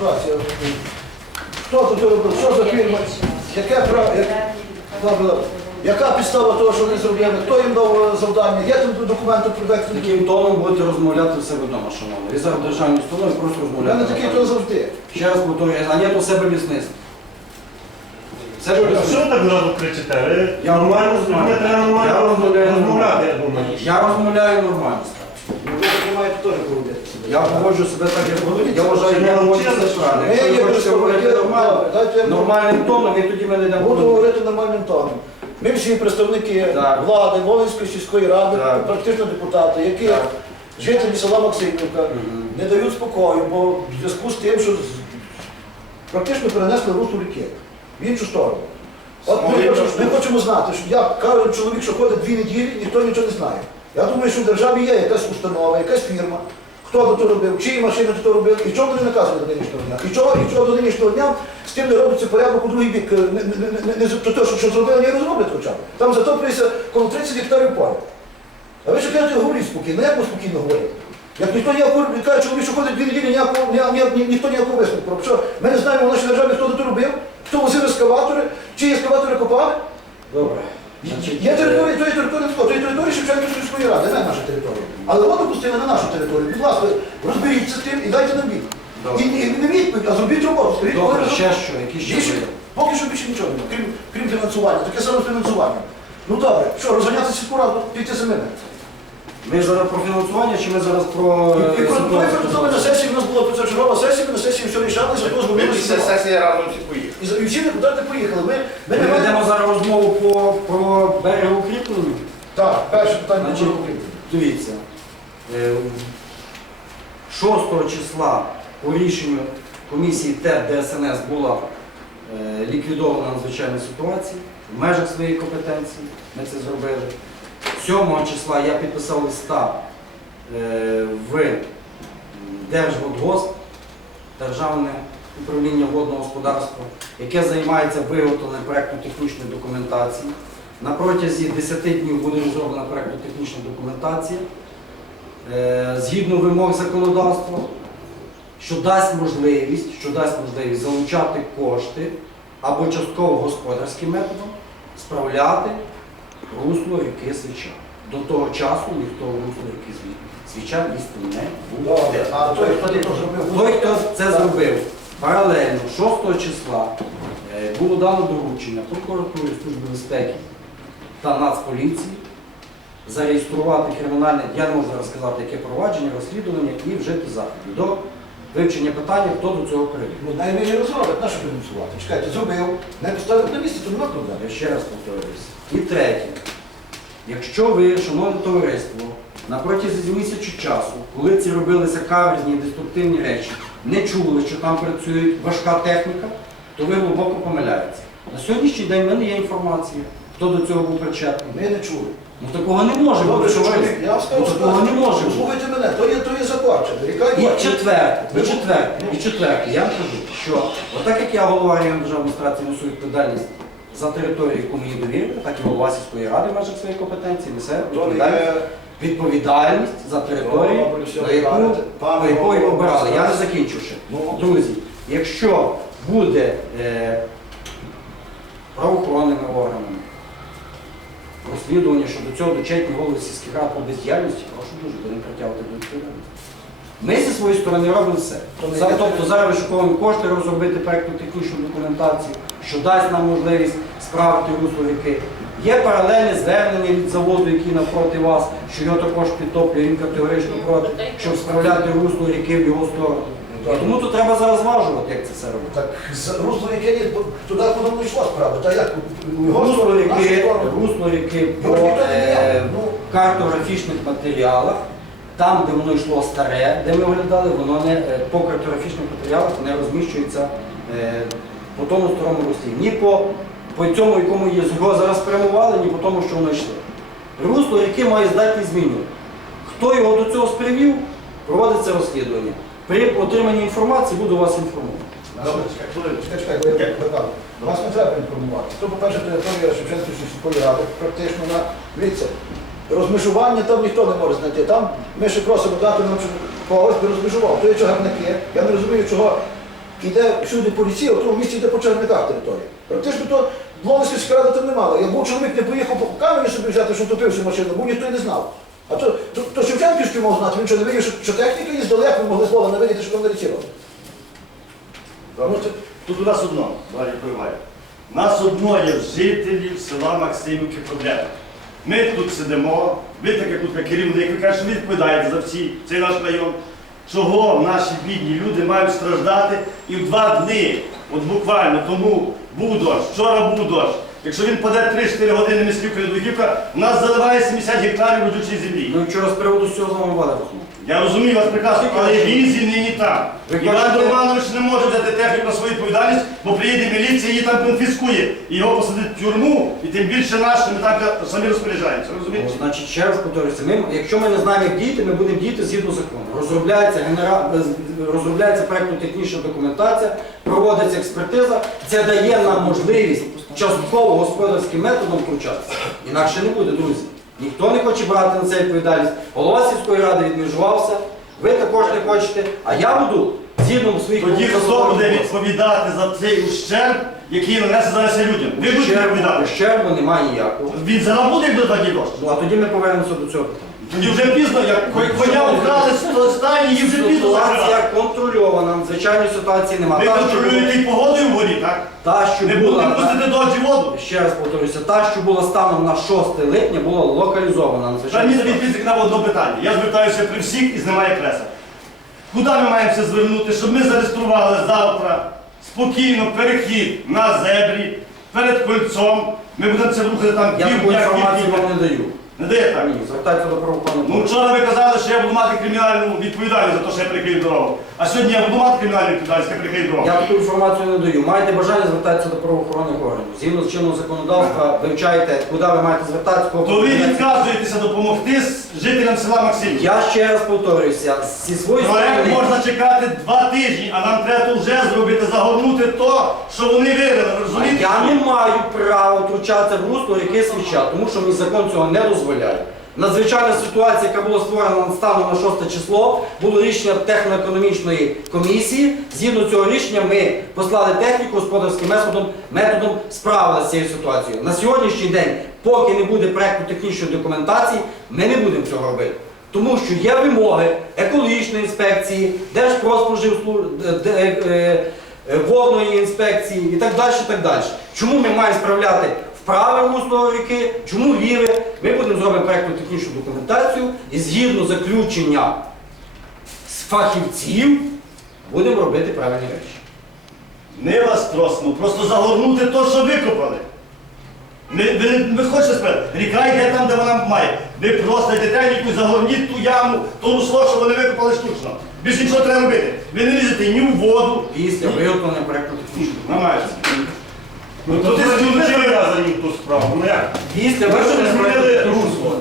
за ситуація. Хто тут робив, що за фірма, яке право, яка підстава того, що вони зробили, хто їм дав е, завдання, є там документи про вектор. Таким тоном будете розмовляти в себе вдома, шановні. Ви зараз в державній установі просто У розмовляти. мене такий то завжди. Ще раз повторюю, а ні, то себе лісництво. Себе Що так зразу кричите? Ви Я нормально треба Я нормально розмовляю розмовляти, я думаю. Я розмовляю нормально. Ви маєте теж поводити себе. Я поводжу себе так, як поводжу. Я вважаю, я поводжу себе правильно. Якщо ви хочете говорити нормально, нормальним тоном, і тоді ми не. Буду говорити нормальним тоном. Ми всі представники Так. влади, Волинської сільської ради, Так. практично депутати, які Так. жителі села Максимівка не дають спокою, бо в зв'язку з тим, що з- практично перенесли русло ріки в іншу сторону. От ми хочемо, ми хочемо знати, що як каже чоловік, що ходить дві неділі, ніхто нічого не знає. Я думаю, що в державі є якась установа, якась фірма, хто би то робив, чиї машини то робив, і чого вони наказують до нинішнього дня. І чого, і чого до нинішнього дня з тим не робиться порядок у другий бік. Е, Не, не, не, не, не, то, що, що зробили, не розроблять хоча б. Там затоплюється коло 30 гектарів поля. А ви що кажете, говоріть спокійно, як ви спокійно говорите? Як ніхто ніякого каже, чоловік, що ходить дві неділі, ніхто ніякого висновку. Про що ми не знаємо в нашій державі, хто це робив, хто возив ескаватори, чи ескаватори копали. Добре. Є територія, тої території? Тої території Шевченківської міської ради, не наша територія. Але воно пустили на нашу територію. Будь ласка, розберіться з тим і дайте нам відповідь. І, і не відповідь, а зробіть роботу. Скажіть, коли Добре, ще що, які ще Більше, є? поки що більше нічого немає, крім, крім фінансування, таке саме фінансування. Ну добре, що, розганяти сільську раду, піти за мене. Ми зараз про фінансування чи ми зараз про І е, ситуацію? на сесії, в нас була позачергова сесія, ми на сесії все рішали, за то Ми після сесії разом всі поїхали. І, за- і всі депутати поїхали. Ми, ми Ми не ведемо маємо... зараз розмову по, про берегоукріплення. Так, перше питання Значить, було. Дивіться, е, 6 числа по рішенню комісії ТЕД ДСНС була е, ліквідована надзвичайна ситуація в межах своєї компетенції. Ми це зробили. 7 числа я підписав листа е, в Держводгосп, Державне управління водного господарства, яке займається виготовленням проєктно-технічної документації. На протязі 10 днів буде розроблена проєктно-технічна документація е, згідно вимог законодавства, що дасть можливість, що дасть можливість залучати кошти або частково господарським методом справляти русло ріки Свіча. До того часу ніхто в русло Сві- Свіча лізти не буде. А той, хто це зробив? Той, хто це зробив, паралельно 6 числа е, було дано доручення прокуратурі Служби безпеки та Нацполіції зареєструвати кримінальне, я не можу зараз сказати, яке провадження, розслідування і вжити заходів до вивчення питання, хто до цього привів. Ну, найменше розробить, на що фінансувати? Чекайте, зробив, не поставив на місце, то нема проблем. Я ще раз повторююся. І третє. Якщо ви, шановне товариство, на протязі місяця часу, коли ці робилися каверзні і деструктивні речі, не чули, що там працює важка техніка, то ви глибоко помиляєтеся. На сьогоднішній день в мене є інформація, хто до цього був причетний. Ми не чули. Ну такого не може Добре, бути. що товариство. я вам Ну, такого не може бути. Слухайте мене, то є, то є закладчик. Яка І є? четверте, і четверте, і четверте, я вам кажу, що отак як я голова районної державної адміністрації несу відповідальність за територію, яку мені довірили, так і голова сільської ради в межах своєї компетенції несе відповідальність, відповідальність за територію, на яку. По якої обирали. Я не закінчивши. Ну. Друзі, якщо буде е, правоохоронними органами розслідування щодо цього дочетні голови сільських рад по бездіяльності, прошу дуже, будемо притягувати до відповідальності. Ми зі своєї сторони робимо все. Тобто зараз вишуковуємо кошти розробити проєктну технічну документацію, що дасть нам можливість справити русло ріки. Є паралельне звернення від заводу, який навпроти вас, що його також підтоплює, він категорично проти, щоб справляти русло ріки в його сторону. І тому тут треба зараз зважувати, як це все робити. Так, з русло ріки ні, туди, куди воно йшло справа. Та як? У його Русло сторону, нашу ріки, сторону. русло ріки по, Його ніхто не е, міняв. Ну, картографічних матеріалах, там, де воно йшло старе, де ми оглядали, воно не е, по картографічних матеріалах не розміщується е, по тому старому руслі. Ні по, по цьому, якому є- його зараз спрямували, ні по тому, що воно йшло. Русло ріки має здатність змінювати. Хто його до цього спривів, проводиться розслідування. При отриманні інформації буду вас інформувати. Вас не треба інформувати. То, по-перше, територія Шевченківської сільської ради, практично на дивіться, розмежування там ніхто не може знайти. Там ми ще просимо дати нам когось би розмежував. То є чагарники. Я не розумію, чого йде всюди поліція, в тому місці йде по чагарниках територія. Практично то Ловська сільська рада там не. Якби чоловік не поїхав по камені собі взяти, що топився машину, бо ніхто й не знав. А то, то, то Шевченківський мав знати, він що не видів, що, що техніка їздила, як ви могли слова не видіти, що там наречірували. Тут у нас одно, далі приймає. Нас одно є жителів села Максимівки проблема. Ми тут сидимо, ви так як тут керівник, ви кажете, ви відповідаєте за всі, цей наш район. Чого наші бідні люди мають страждати і в два дні, от буквально тому був вчора був. Якщо він паде 3-4 години мислівка від в нас заливає 70 гектарів родючої землі. Ми вчора з приводу цього з вами розмову. Я розумію вас прекрасно, але він нині там. Іван Романович не може взяти техніку на свою відповідальність, бо приїде міліція, її там конфіскує. І його посадить в тюрму, і тим більше наш, ми там самі розпоряджаємося. Розумієте? Ну, Значить, ще раз повторюся, ми, якщо ми не знаємо, як діяти, ми будемо діяти згідно закону. Розробляється, генера... розробляється проєктно-технічна документація, проводиться експертиза. Це дає нам можливість частково господарським методом втручатися. Інакше не буде, друзі. Ніхто не хоче брати на це відповідальність. Голова сільської ради відмежувався, ви також не хочете, а я буду згідно своїх Тоді хто буде відповідати за цей ущерб, який нанесе зараз людям? Ви будете відповідати. Ущербу немає ніякого. Він зараз буде до тоді кошти? Ну а тоді ми повернемося до цього питання. Тоді вже пізно, як коня вкрали з її вже пізно. Ситуація контрольована, звичайної ситуації немає. Ви контролюєте і погодою вгорі, так? Та, що Не була, будете пустити дощ і воду. ще раз повторюся, та, що була станом на 6 липня, була локалізована мені відповідь на одне питання. Я звертаюся при всіх і знімає креса. Куди ми маємося звернути, щоб ми зареєстрували завтра спокійно перехід на зебрі перед кольцом. Ми будемо це рухати там Я таку інформацію вам не даю. Не дає так. Ні, звертайтеся до правоохоронних Ну вчора ви казали, що я буду мати кримінальну відповідальність за те, що я прикрив дорогу. А сьогодні я буду мати кримінальну відповідальність, я таку інформацію не даю. Маєте бажання звертатися до правоохоронних органів. Згідно з чинного законодавства, вивчайте, куди ви маєте звертатися, кого То ви відказуєтеся допомогти з жителям села Максимів. Я ще раз повторююся, зі своєї Проект сторони. можна чекати два тижні, а нам треба тут вже зробити, загорнути то, що вони вирили. ви Розумієте? Я не маю права втручатися в русло яке свіча, тому що мій закон цього не дозволяє. Надзвичайна ситуація, яка була створена станом на 6 число, було рішення техно-економічної комісії. Згідно цього рішення ми послали техніку господарським методом, методом справилися з цією ситуацією. На сьогоднішній день, поки не буде проєктно-технічної документації, ми не будемо цього робити. Тому що є вимоги екологічної інспекції, Держпродспоживслужби, водної інспекції і так далі. і так далі. Чому ми маємо справляти вправе русло ріки, чому ліве? Ми будемо зробити проєктну технічну документацію і згідно заключення з фахівців будемо робити правильні речі. Ми вас просимо просто загорнути то, що викопали. Ми, ви, ви хочете сказати, ріка йде там, де вона має. Ви просто йдете техніку, загорніть ту яму, то русло, що вони викопали штучно. Більше нічого треба робити. Ви не лізете ні в воду, Після виготовлення проєктно технічної намагаєтеся. Ну Ну, то ти ти за їх ту справу. Ну як? Після Ви що, змінили русло?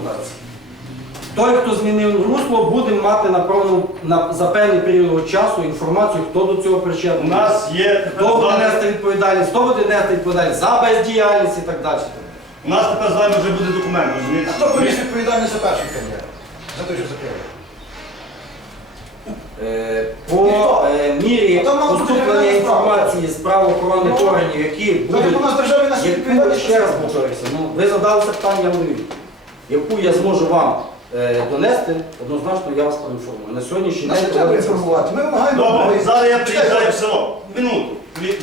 Той, хто змінив русло, буде мати на певну- на, за певний період часу інформацію, хто до цього У причетний. нас є Хто буде нести відповідальність, хто буде нести відповідальність за бездіяльність і так далі. у нас тепер з вами вже буде документ, розумієте? А хто повість відповідальність за перший кандидат? За те, що закрили? Е, По е, мірі А там мало бути поступлення кримінальна справа. інформації з правоохоронних Ну, органів, які як у будуть. нас державі Яку, відповідальність. ще раз повторюся, ну, ви задали це питання, я говорю, яку я зможу вам е, донести, однозначно я вас поінформую. На сьогоднішній Нас не день треба проводиться інформувати. Ми вимагаємо Добре, допомоги. зараз я приїжджаю в село. Минуту.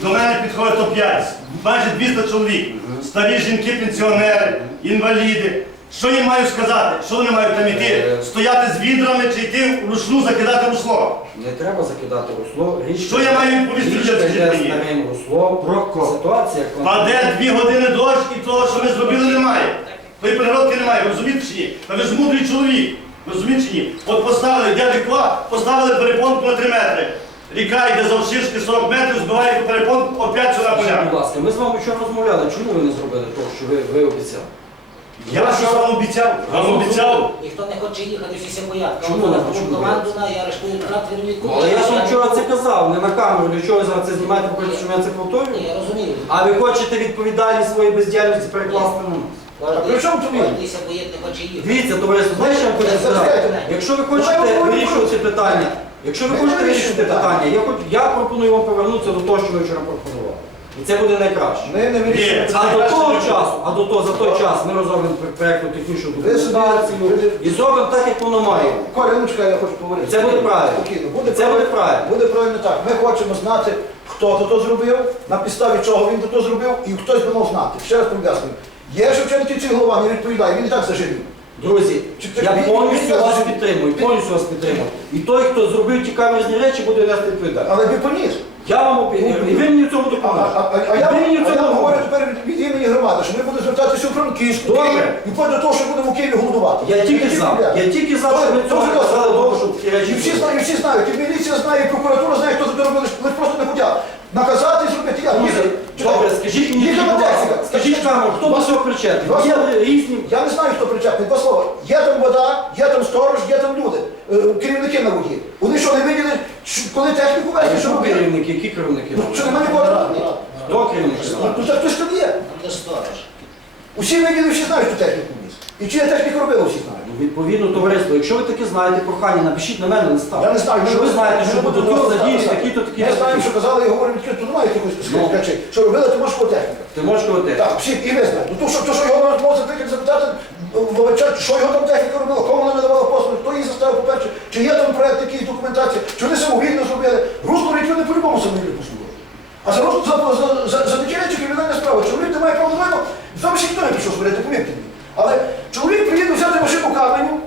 До мене підходить топ-5, майже 200 чоловік. Старі жінки, пенсіонери, інваліди. Що їм маю сказати? Що вони мають там іти? Е. Стояти з відрами чи йти вручну закидати русло? Не треба закидати русло. Річка, Що я маю відповісти річка людям, йде скажіть мені? старим руслом. Ситуація Паде дві години дощ і того, що ми зробили, немає. Тої перегородки немає, ви розумієте чи ні? Та ви ж мудрий чоловік, ви розумієте чи ні? От поставили дядя Ква, поставили перепонку на 3 метри. Ріка йде завширшки 40 метрів, збиває перепонку, опять сюди Скажіть, поляк. будь ласка, ми з вами вчора розмовляли, чому ви не зробили того, що ви, ви обіцяли? Я щось вам обіцяв, вам обіцяв. Ніхто не хоче їхати, всі всі боять. Чому не хочуть команду на, я арештую трактор від Ну, але я ж вам вчора це казав, не на камеру, для чого ви зараз це знімаєте, ви хочете, щоб я це повторюю? Ні, я розумію. А ви хочете відповідальність своєї бездіяльності перекласти на нас? Кожен- при чому тут він? боєць не хоче їхати. Дивіться, товариство, знаєш, що я вам хочу сказати? Якщо ви хочете вирішувати питання, якщо ви хочете вирішувати питання, я, хоч, я пропоную вам повернутися до того, що ви вчора пропонували. І це буде найкраще. Ми не вирішуємо. Ні. А до того часу, а до того, за той час ми розробимо проєктну технічну Ви собі- документацію і зробимо так, як воно має. Коля, ну я хочу поговорити. Це буде правильно. Спокійно. Буде Це буде правильно. Буде правильно так. Ми хочемо знати, хто то то зробив, на підставі чого він то то зробив, і хтось би мав знати. Ще раз пояснюю. Є Шевченківський голова, не відповідає, він і так заживів. Друзі, Чи- я він- повністю він- вас підтримую, повністю вас підтримую. І той, хто зробив ті камерні речі, буде нести відповідальність. Але ви поніс. Я вам опі- і ви мені в цьому А, а, допоможете. а, а я, Ви мені а я говорю допоможете. тепер від, імені громади, що ми будемо звертатися у Франківську, Добре. Київ, і вплоть до того, що будемо в Києві голодувати. Я тільки за. Я тільки за, щоб ми цього казали довго, щоб І всі знають, і всі знають, і міліція знає, і прокуратура знає, хто це робив, ви просто не хотять. Наказати і зробити як? Друзі, Добре, скажіть мені, Їхала будь ласка, скажіть камеру, хто до цього причетний? Вас- Є різні. Я не знаю, хто причетний. Два слова. Є там вода, є там сторож, є там люди, е, керівники на воді. Вони що, не виділи, що- коли техніку А везли, що робили? керівники, які керівники? Ну, що немає нікого там? Хто керівник? Ну, то так хтось там є. Там де сторож. Усі виділи, всі знають, що техніку. І чия техніка робила, всі знають. Ну, Відповідно, товариство, якщо ви таке знаєте прохання, напишіть на мене листа. Я не знаю, що ви знаєте, що буде до цього такі-то такі. Ми знаємо, що казали і говоримо відкрито, немає якихось Ну. речей. Що робила Тимошко техніка. Ти можеш говорити? Так, всі, і ви знаєте. Ну, то, що, то, що його можна запитати, вивчати, що його там техніка робила, кому вона надавала послуги, хто її заставив, по-перше, чи є там проект, якийсь документація, чи вони самовільно зробили. Русло рік вони по-любому самовільно послугали. А за, русло- за, за, за, за дитячі кримінальна справа, чоловік не має права до мене, зараз ще ніхто не прийшов збирати, повірте мені. Але чоловік приїде взяти машину каменю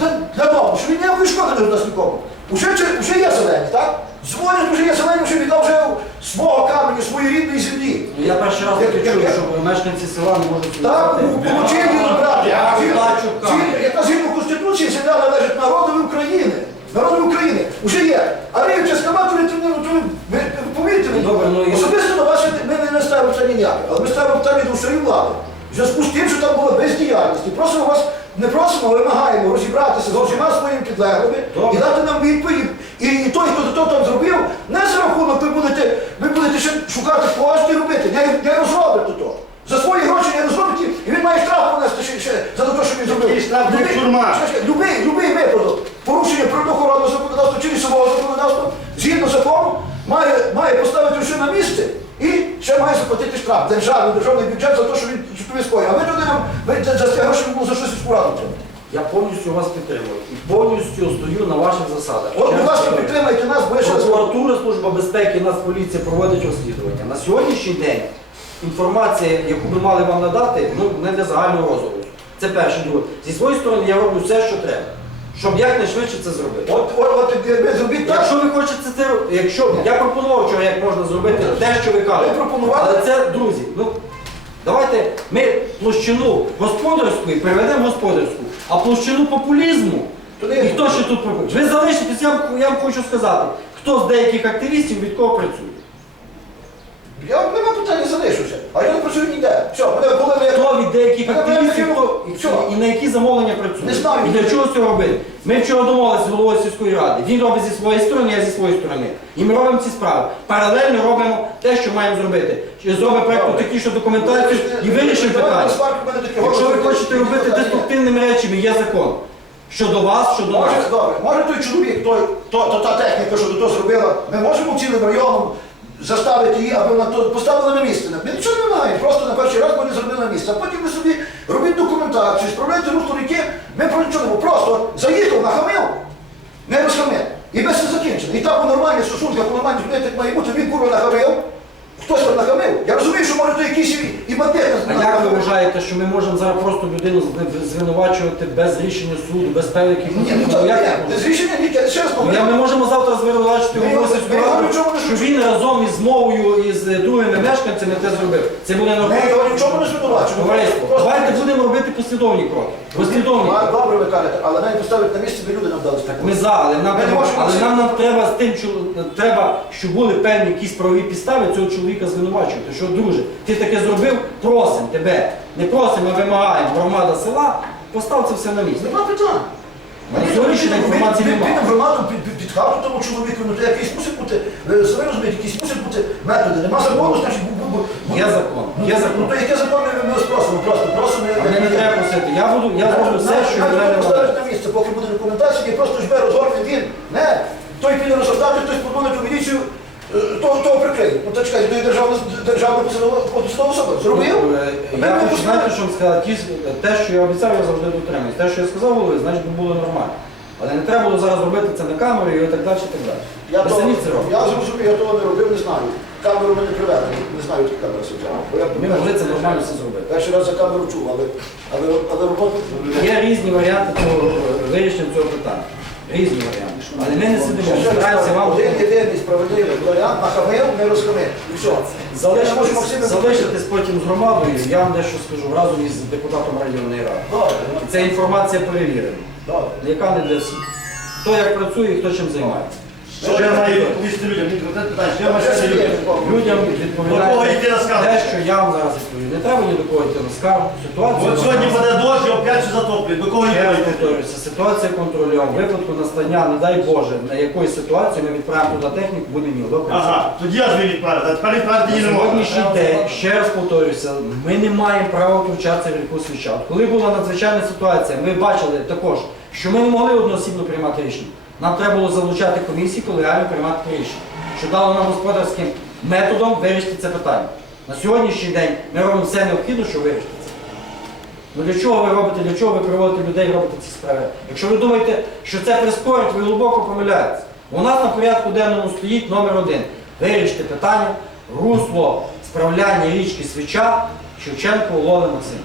для, для дому, що він ніякої шкоди не дасть нікому. Уже, вже є зелені, так? Дзвонять, вже є зелені, вже віддав вже свого каменю, своєї рідної землі. Ну, Я перший раз таке чую, що мешканці села не можуть Так, ну, получили брати. Я Згідно- плачу камінь. згідно- Яка згідно Конституції земля належить народові України. Народові України. Уже є. А скаматори, то ну, ви повірте мені. Добре, ну, і- Особисто до вас ми не- не ставимо питання ніяке, але ми ставимо питання до всієї влади. В зв'язку з тим, що там була бездіяльність. І просимо вас, не просимо, а вимагаємо розібратися з усіма своїми підлеглими Добре. і дати нам відповідь. І, і той, хто то там зробив, не за рахунок ви будете, ви будете ще шукати кошти робити, не, не розробите то. За свої гроші не розробите, і він має штраф понести ще, ще за те, що він зробив. Штраф, Любий- тюрма? Любий, любий випадок порушення природоохоронного законодавства чи лісового законодавства, згідно закону, має, має поставити все на місце і ще має заплатити штраф. Державний, державний бюджет за те, що він що він скоїв. А ви туди нам, ви за, за ці гроші було за щось сільську раду отримати. Я повністю вас підтримую і повністю стою на ваших засадах. От, будь ласка, підтримайте нас, бо я ще раз говорю. Прокуратура, служба безпеки, Нацполіція проводить розслідування. На сьогоднішній день інформація, яку ми мали вам надати, ну не для загального розголосу. Це перше. Друге. Зі своєї сторони я роблю все, що треба, щоб якнайшвидше це зробити. От, от, от ви зробіть так, Якщо ви хочете це, якщо я пропонував вчора, як можна зробити те, що ви кажете. Ви пропонували? Але це, друзі, ну давайте ми площину господарську переведемо в господарську, а площину популізму. І хто ще тут пропонує? Ви залишитесь, я вам хочу сказати, хто з деяких активістів від кого працює. Я нема питання залишуся. А я не працюю ніде. Все, мене ви Хто від деяких Я активістів і, Все. і на які замовлення працює. Не знаю. І для чого це робити? Ми вчора домовилися з головою сільської ради. Він робить зі своєї сторони, я зі своєї сторони. І ми робимо ці справи. Паралельно робимо те, що маємо зробити. Чи Зробимо проєкту технічну документацію і вирішимо питання. мене Якщо ви хочете робити деструктивними речами, є закон. Щодо вас, щодо нас. Може, добре, може той чоловік, той, то, то, та техніка, що до того зробила, ми можемо цілим районом заставити її, аби вона поставила на місце. Ми нічого не вимагаємо, просто на перший раз вони зробили на місце. А потім ви собі робіть документацію, справляйте русло ріки, ми про нічого. Просто заїхав, нахамив, не розхамив. І ми все закінчили. І так у нормальних стосунках, у нормальних людей так має бути, він курва нахамив. Хтось там нахамив. Я розумію, що може то якийсь і- і. А як ви вважаєте, що ми можемо зараз просто людину звинувачувати без рішення суду, без певних Ні, ну Ну, так, як ні, без рішення ні, я ще раз Ну, я- Ми можемо завтра звинувачити Ми його його- ми його нічого не що він разом із мовою і з другими мешканцями те зробив. Це буде Ми нормально. його нічому не звинувачуємо. Товариство, Просто- давайте будемо робити послідовні кроки. Послідовні. А. Добре ви кажете, але навіть поставити на місце, де люди нам дали спокій. Ми за, але нам, Ми не треба, можемо але всі- нам, нам треба з тим, що треба, щоб були певні якісь правові підстави цього чоловіка звинувачувати. Що, друже, ти таке зробив, просимо тебе. Не просимо, а вимагаємо громада села, постав це все на місце. Нема питань. На день інформації немає. Він громаду під, під, під хату тому чоловіку, ну то якийсь мусить бути, самі розумієте, якісь мусять бути методи. Нема закону, значить бу- бу- бу- Є закон, Ну, є Ну то яке закон ми, вас просто просимо. як- не треба просити. Я буду, я зроблю все, що Навіть мене належить. на місце, поки буде документація, і просто жме розгорне він. Не, той піде розглядати, хтось подзвонить у міліцію, е, того, того прикриє. Ну то чекай, той державна, державна посадова особа. Зробив? Ну, е, Ми Я хочу знаєте, що вам сказати, ті, те, що я обіцяв, я завжди дотримуюсь. Те, що я сказав голові, значить би було нормально. Але не треба було зараз робити це на камеру і так далі, і так далі. Я, Ви того, самі це робите. я зрозумів, я того не робив, не знаю. Камеру ми не привели, не знаю, які камери сидять. Ми могли це нормально все зробити. перший раз за камеру чув, але, але, але роботу... Є різні варіанти цього е, вирішення цього питання. Різні варіанти. Але ми не сидимо, стараємося вам Один єдиний справедливий варіант, нахамив, не розхамив. І все. Залишитись, залишитись потім з громадою. Я вам дещо скажу разом із депутатом районної ради. Добре, І Ця інформація перевірена, добре. яка не для всіх. Хто як працює і хто чим займається. Що я маю відповісти людям? Я маю людям? Людям До кого йти на скаргу? те, що я вам зараз відповім. Не треба ні до кого йти на скаргу. Ситуація. От сьогодні паде дощ, і опять все затоплює. До кого Ще раз повторюся, ситуація контрольована. В випадку настання, не дай Боже, на якоїсь ситуації ми відправимо туди техніку, буде ні. Ага, тоді я ви відправити, а тепер відправити На її не можна. сьогоднішній день, ще раз повторюся, ми не маємо права втручатися в ріку свіча. Коли була надзвичайна ситуація, ми бачили також, що ми не могли одноосібно приймати рішення. Нам треба було залучати комісії, колегіально приймати рішення, що дало нам господарським методом вирішити це питання. На сьогоднішній день ми робимо все необхідне, щоб вирішити це. Ну для чого ви робите, для чого ви приводите людей робити ці справи? Якщо ви думаєте, що це прискорить, ви глибоко помиляєтесь. У нас на порядку денному стоїть номер один. Вирішити питання, русло справляння річки Свіча, Шевченко, Лоли Максим.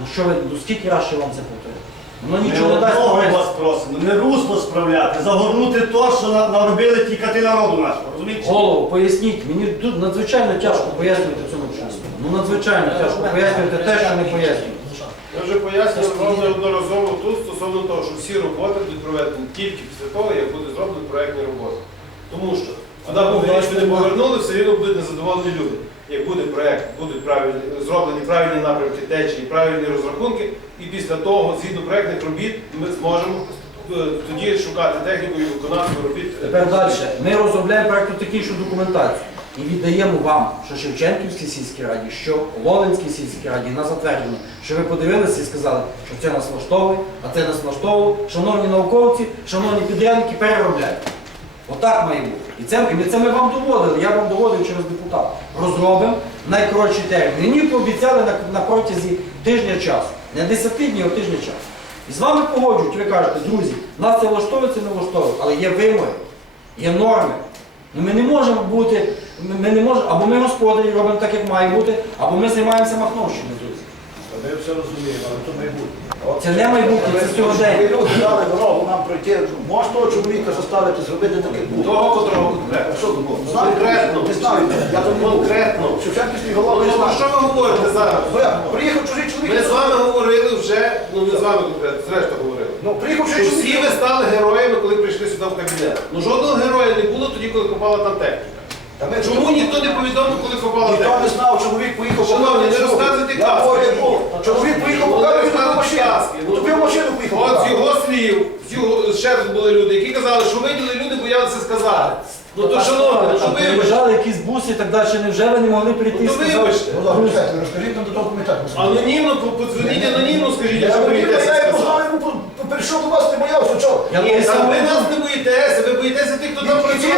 Ну що ви, ну скільки раз ще вам це повторюю? Воно нічого не дасть одного користі. вас просимо, не русло справляти, загорнути то, що на- наробили ті кати народу нашого, розумієте? Голову, поясніть, мені тут надзвичайно тяжко пояснювати цьому чоловіку. Ну надзвичайно тяжко пояснювати те, що не пояснюють. Я вже пояснював вам неодноразово тут стосовно того, що всі роботи будуть проведені тільки після того, як буде зроблені проєктні роботи. Тому що куди б ви річку не повернули, все рівно будуть незадоволені люди. Як буде проєкт, будуть правильні, зроблені правильні напрямки течії, правильні розрахунки, і після того, згідно проєктних робіт, ми зможемо е, тоді шукати техніку і виконавців робіт. Тепер далі. Ми розробляємо проєктно-технічну документацію і віддаємо вам, що Шевченківській сільській раді, що Лолинській сільській раді на затвердження, що ви подивилися і сказали, що це нас влаштовує, а це нас влаштовує. Шановні науковці, шановні підрядники, переробляйте. Отак має бути. І це, і це ми вам доводили, я вам доводив через депутат. Розробимо в найкоротші терміни. Мені пообіцяли на, на протязі тижня часу. Не 10 днів, а тижня часу. І з вами погоджують, ви кажете, друзі, нас це влаштовує, це не влаштовує, але є вимоги, є норми. Ну, ми не можемо бути, ми не можемо, або ми господарі робимо так, як має бути, або ми займаємося махновщиною, друзі. Ми все розуміємо, але то майбутнє. Це не майбутнє, це Ви сьогодення. люди дали дорогу нам пройти. Може того чоловіка заставити зробити таке було. Того, котрого конкретно. Що тут було? Конкретно. Не знаю. Я був. Конкретно. Шевченківський голова не Ну, знаю. що ви говорите зараз? Приїхав чужий чоловік. Ми з вами говорили вже, ну не з вами конкретно, зрештою говорили. Ну, приїхав Що чужий всі ви стали героями, коли прийшли сюди в кабінет. Ну жодного героя не було тоді, коли копала там техніка. Чому ніхто не повідомив, коли копала Ніхто не знав, чоловік поїхав Шановні, не розказуйте казки. Чоловік поїхав Ну, показувати, не що машину. Ну, Тобі в машину поїхав. От з його слів, з його, ще раз були люди, які казали, що виділи люди, боялися сказати. Ну то шановні, ну що вибачте. приїжджали якісь буси і так далі, невже ви не могли прийти і Ну, то сказати? вибачте. Ну, розкажіть нам до того комітету. Анонімно, подзвоніть анонімно, скажіть, Я якщо не боїтеся по- прийшов до вас, не боявся, чого? Я Ні, там ви нас не боїтеся, ви боїтеся тих, хто там працює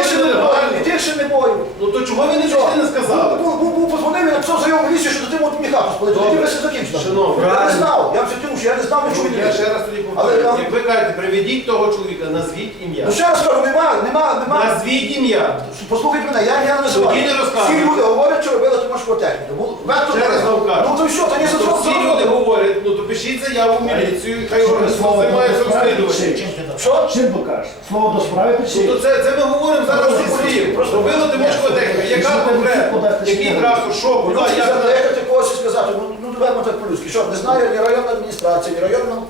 і тільше не бою. Ну то чого ви нічого не сказали? Був, був, був, позвонив і написав написав заяву в міліцію, що дитину от мені хату спалити. Тоді все закінчено. Шановні. Я не знав, я все тому, що я не знав, нічого Ну, не Я ще раз тоді Але я- Як ви кажете, приведіть того чоловіка, назвіть ім'я. Ну ще раз кажу, нема, нема, нема. Назвіть ім'я. Послухайте мене, я, я не називаю. Тоді не розказуй. Всі люди говорять, що робили тимошку техніку. Ну, вето Ще раз вам кажу. Ну то що, то не То всі люди говорять, ну то пишіть заяву в міліцію, і хай організм займається розслідуванням. Що? Чим покажеш? Слово до справи Ну, чи то це, це ми говоримо зараз зі слів. просто- Робила Тимошкова техніка. Яка конкретно? Який ще що, куди, як? закликати когось і сказати, ну, ну давайте так по-людськи, що не знає ні районна адміністрація, ні районна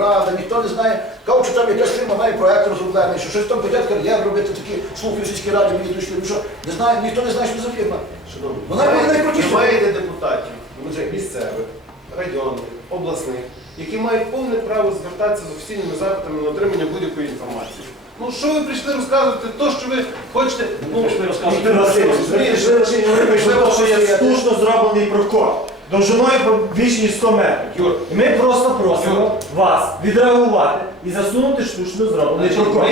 рада, ніхто не знає. Кажуть, що там якась фірма має проект розроблений, що щось там хотять кар'єр робити, такі слухи в сільській раді мені дійшли. Ну що, не знає, ніхто не знає, що за фірма. Вона буде найкрутіша. Ви маєте депутатів, вже місцевих, районних, обласних, які мають повне право звертатися з офіційними запитами на отримання будь-якої інформації. Ну що ви прийшли розказувати, то, що ви хочете, ну, Віктор Васильович, ви прийшли що є штучно зроблений прокол. Довжиною більше ніж 100 метрів. І ми просто просимо вас відреагувати і засунути штучно зроблений прокол. ми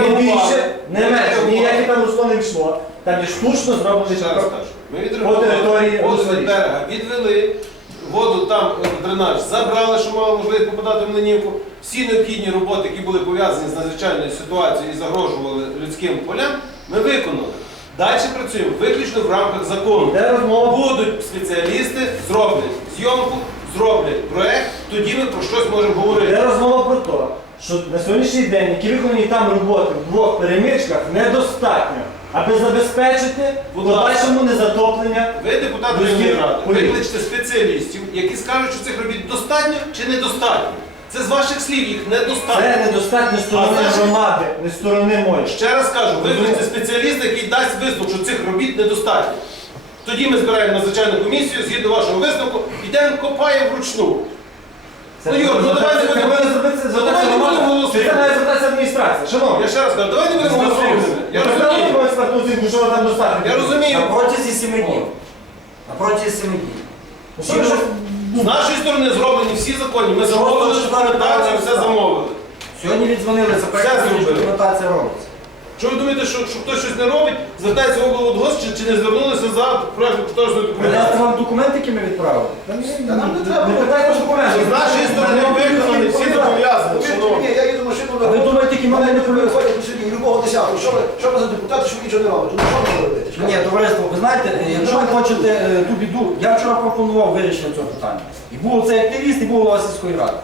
Не більше, не менше, ніяке там русло не йшло. Там є штучно зроблений прокол. ми По території від берега відвели, воду там е, дренаж забрали, що мало можливість попадати в Ленівку. Всі необхідні роботи, які були пов'язані з надзвичайною ситуацією і загрожували людським полям, ми виконали. Далі працюємо виключно в рамках закону. Де розмова Будуть спеціалісти, зроблять зйомку, зроблять проект, тоді ми про щось можемо говорити. Йде розмова про те, що на сьогоднішній день, які виконані там роботи в двох перемичках, недостатньо, аби забезпечити ласка. подальшому незатоплення. Ви, депутат Людських районної ради, полів. викличте спеціалістів, які скажуть, що цих робіт достатньо чи недостатньо. Це з ваших слів їх недостатньо. Це недостатньо сторони А громади, не сторони мої. Ще раз кажу, викличте спеціаліста, який дасть висновок, що цих робіт недостатньо. Тоді ми збираємо надзвичайну комісію, згідно вашого висновку, йдемо копаємо вручну. Це Ну, Юр, ну, давайте зробити- будемо- це Ну, давайте будемо голосувати. це має звертатися адміністрація. Шановні, Я ще раз кажу, давайте будемо голосувати. Я розумію. Оцінку, що там доставить. Я розумію. На протязі семи днів. На протязі семи днів. Ну, що ж- З нашої сторони зроблені всі законні. Ми замовили документацію, все замовили. Сьогодні віддзвонили за проект, зробили. документація робиться. Що ви думаєте, що, що хтось щось не робить, звертається в облгосп, чи, чи не звернулися за проєктом кошторисної Принести документації? вам документи, які ми відправили? Та нам не треба. Не питайте документи. З нашої сторони виконані всі зобов'язані, шановні. мені, я їду машину А ви думаєте, які мене не не виходять сьогодні любого десятку. Що ви, що ви за депутати, що ви нічого не робите? Ну що ви робите? Ні, товариство, ви знаєте, е, якщо ви хочете е, ту біду, я вчора пропонував вирішення цього питання. І був цей активіст, і був голова сільської ради.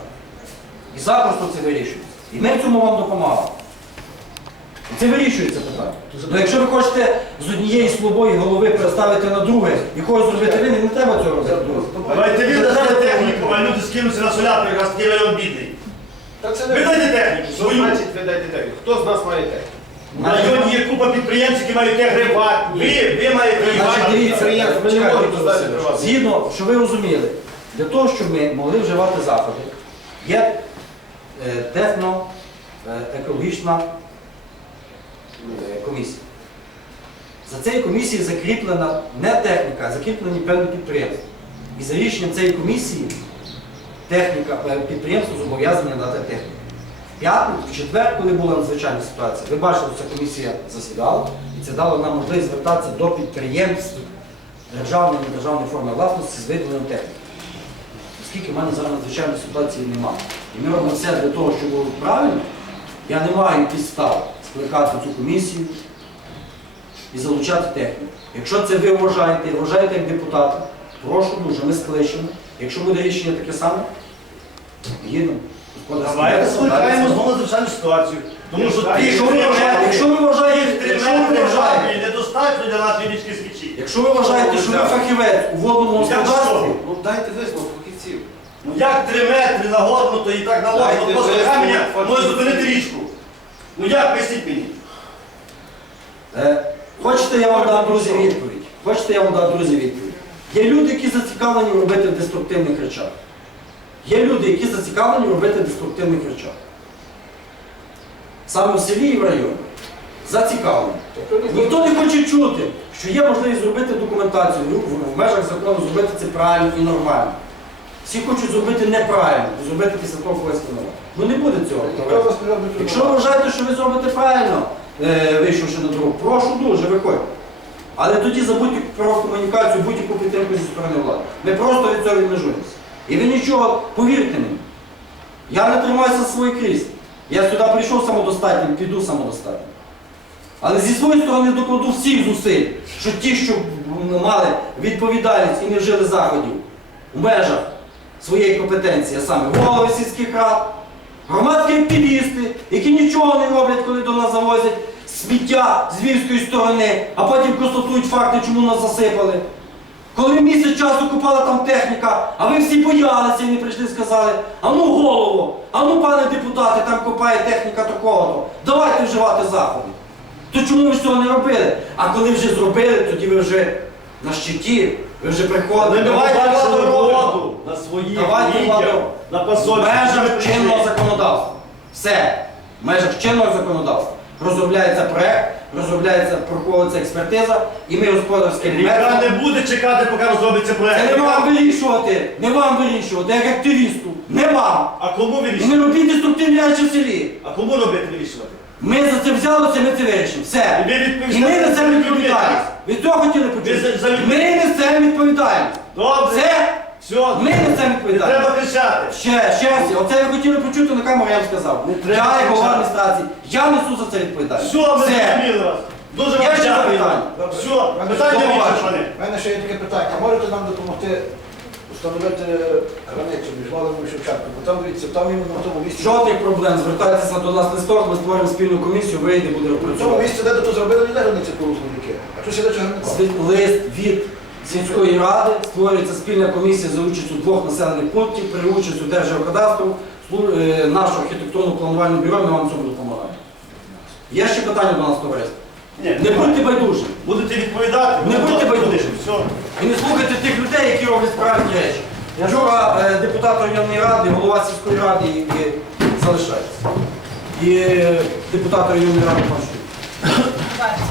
І запросто це вирішується. І ми в цьому вам допомагали. Це вирішується питання. Ну якщо ви хочете з однієї слабої голови переставити на друге і когось зробити винним, не треба цього робити. Давайте ви дасте техніку, а люди скинуться на солярку, якраз такий район бідний. Це Ви дайте техніку Що свою. значить ви дайте техніку? Хто з нас має техніку? В районі є купа підприємців, які мають техніку. Ви, ви маєте Значить, дивіться, ми не можемо здати приватні. Згідно, що ви розуміли, для того, щоб ми могли вживати заходи, є е, техно-екологічна е, комісія. За цією комісією закріплена не техніка, а закріплені певні підприємства. І за рішенням цієї комісії техніка, е, підприємство зобов'язані надати техніку. В п'ятницю, в четвер, коли була надзвичайна ситуація, ви бачили, що ця комісія засідала, і це дало нам можливість звертатися до підприємств державної і недержавної форми власності з виділенням техніки. Оскільки в мене зараз надзвичайної ситуації немає. І ми робимо все для того, щоб було правильно, я не маю підстав скликати цю комісію і залучати техніку. Якщо це ви вважаєте, і вважаєте як депутати, прошу дуже, ми скличемо. Якщо буде рішення таке саме, їдемо. Давайте скликаємо знову звичайну ситуацію. Тому що ті, Якщо ви вважаєте, якщо ви вважаєте, якщо ви вважаєте, недостатньо для нашої річки свічі. якщо ви вважаєте, що ви фахівець у водному господарстві. Ну дайте висновок фахівців. Ну як три метри нагорнуто і так наложено, Дайте просто висновок фахівців. може зупинити річку. Ну як поясніть мені? Е, Хочете, я вам дам, друзі, відповідь. Хочете, я вам дам, друзі, відповідь. Є люди, які зацікавлені робити в деструктивних речах. Є люди, які зацікавлені робити в деструктивних речах. Саме в селі і в районі. Зацікавлені. Ніхто не хоче чути, що є можливість зробити документацію ну, в межах закону, зробити це правильно і нормально. Всі хочуть зробити неправильно, зробити після того когось винувати. Ну не буде цього. Якщо ви вважаєте, що ви зробите правильно, е, вийшовши на дорогу, прошу дуже, виходьте. Але тоді забудьте про комунікацію, будь-яку підтримку зі сторони влади. Ми просто від цього відмежуємося. І ви нічого, повірте мені, я не тримаюся своїх крісль. Я сюди прийшов самодостатнім, піду самодостатнім. Але зі своєї сторони докладу всіх зусиль, що ті, що мали відповідальність і не вжили заходів в межах своєї компетенції, а саме голови сільських рад, громадські активісти, які нічого не роблять, коли до нас завозять сміття з львівської сторони, а потім констатують факти, чому нас засипали. Коли місяць часу купала там техніка, а ви всі боялися і не прийшли сказали, а ну голову, а ну пане депутате, там копає техніка такого-то, давайте вживати заходи. То чому ви цього не робили? А коли вже зробили, тоді ви вже на щиті, ви вже приходите. ми Давайте владу воду на своїх Давайте владу. на В межах чинного законодавства. Все. В межах чинного законодавства. Розробляється проект, розробляється, проходиться експертиза, і ми господарським Ріка не буде чекати, поки розробиться проект. Це не вам вирішувати, не вам вирішувати, як активісту. Не вам. А кому І вирішувати? не робіть деструктивні речі в селі. А кому робити вирішувати? Ми за це взялися, ми це вирішимо. Все. І ви відповісте І ми за несемо це відповідальність. Ви цього хотіли почути? За- за- Ми несемо відповідальність. Добре, Все. все, Ми несемо не відповідальність. треба кричати. Ще, ще раз, оце ви хотіли почути на камеру, я вам сказав. Не треба я, як голова кричати. адміністрації, я несу за це відповідальність. Все, ми зрозуміли вас. Дуже Є вам ще дякую. запитання? Все, питання вирішені. У мене ще є таке питання. Можете нам допомогти встановити границю між Валером і Шевченком? Бо там дивіться, там іменно на тому місці. Жодних проблем, звертайтеся до нас листок, ми створимо спільну комісію, вийде, буде В цьому опрацьовувати. місці, де тут зробили, ніде границі по ріки. А тут ще не Звід- Лист від сільської ради, створюється спільна комісія за участю двох населених пунктів, при участю Держгеокадастру, слу- е, нашого архітектурного планувального бюро, ми вам в цьому допомагаємо. Є ще питання до нас, товариство? Ні, Не будьте байдужі. Будете відповідати? Не будьте байдужі. Все. І не слухайте тих людей, які роблять справжні речі. Вчора е, депутат районної ради, голова сільської ради і, і залишається. І е, депутат районної ради пан Шуй. Бачите,